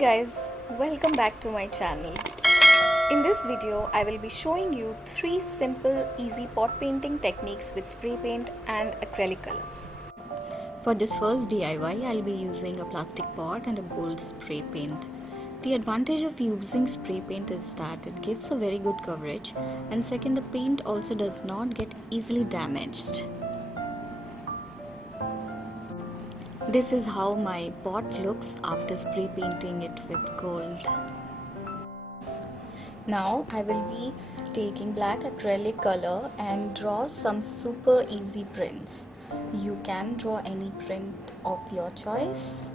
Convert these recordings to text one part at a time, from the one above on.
guys, welcome back to my channel. In this video, I will be showing you 3 simple easy pot painting techniques with spray paint and acrylic colors. For this first DIY, I'll be using a plastic pot and a gold spray paint. The advantage of using spray paint is that it gives a very good coverage, and second, the paint also does not get easily damaged. This is how my pot looks after spray painting it with gold. Now I will be taking black acrylic color and draw some super easy prints. You can draw any print of your choice.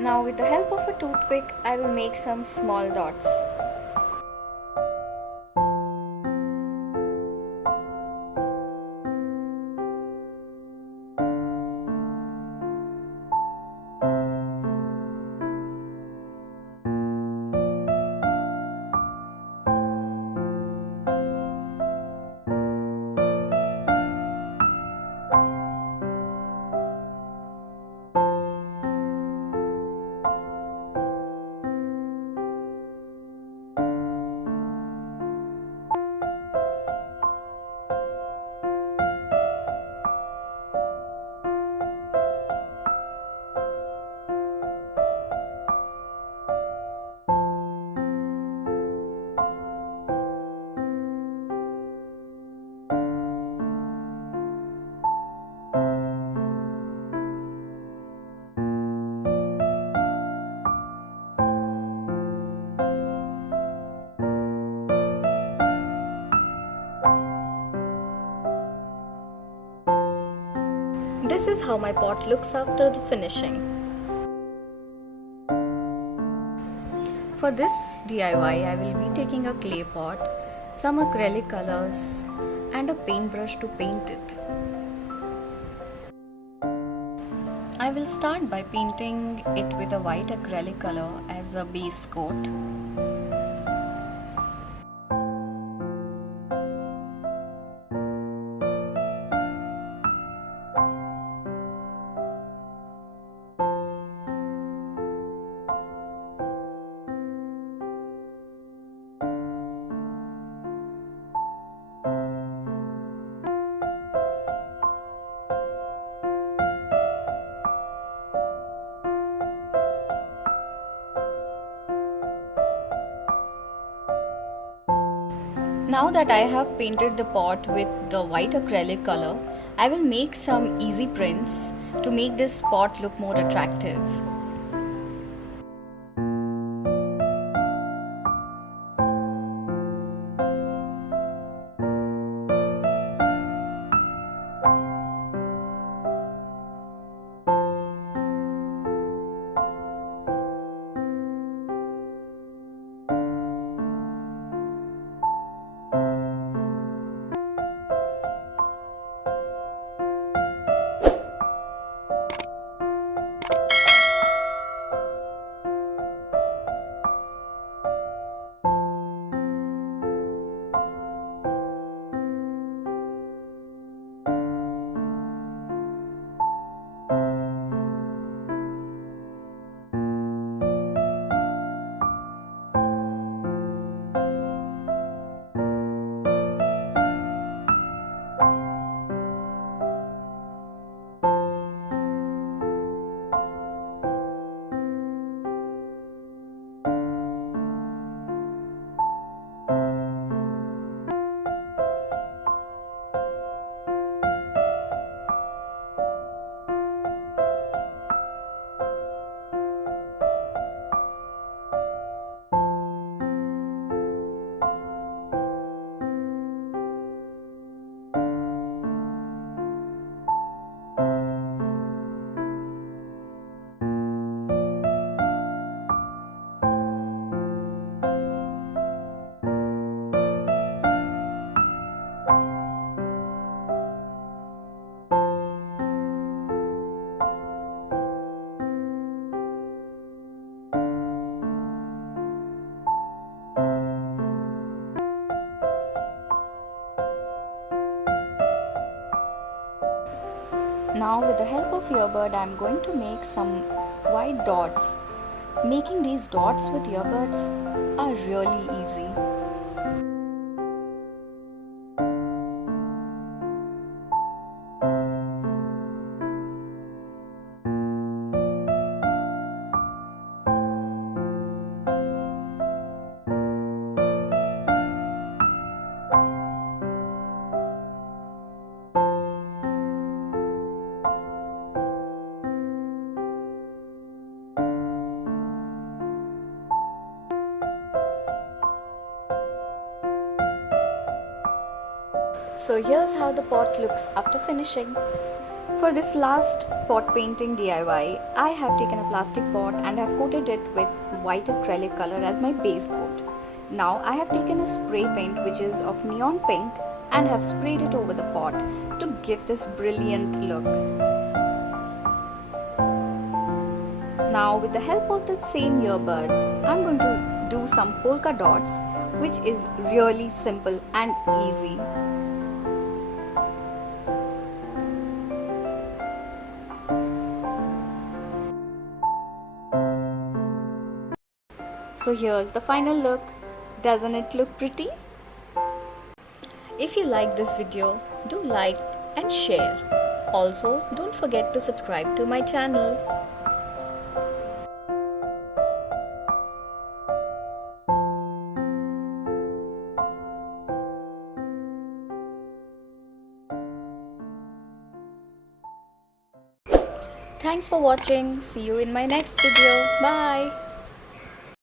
Now with the help of a toothpick, I will make some small dots. This is how my pot looks after the finishing. For this DIY, I will be taking a clay pot, some acrylic colors and a paintbrush to paint it. I will start by painting it with a white acrylic color as a base coat. Now that I have painted the pot with the white acrylic color, I will make some easy prints to make this pot look more attractive. Now with the help of earbud, I am going to make some white dots. Making these dots with earbuds are really easy. So here's how the pot looks after finishing. For this last pot painting DIY, I have taken a plastic pot and have coated it with white acrylic color as my base coat. Now I have taken a spray paint which is of neon pink and have sprayed it over the pot to give this brilliant look. Now with the help of the same earbud, I'm going to do some polka dots, which is really simple and easy. So here's the final look. Doesn't it look pretty? If you like this video, do like and share. Also, don't forget to subscribe to my channel. Thanks for watching. See you in my next video. Bye.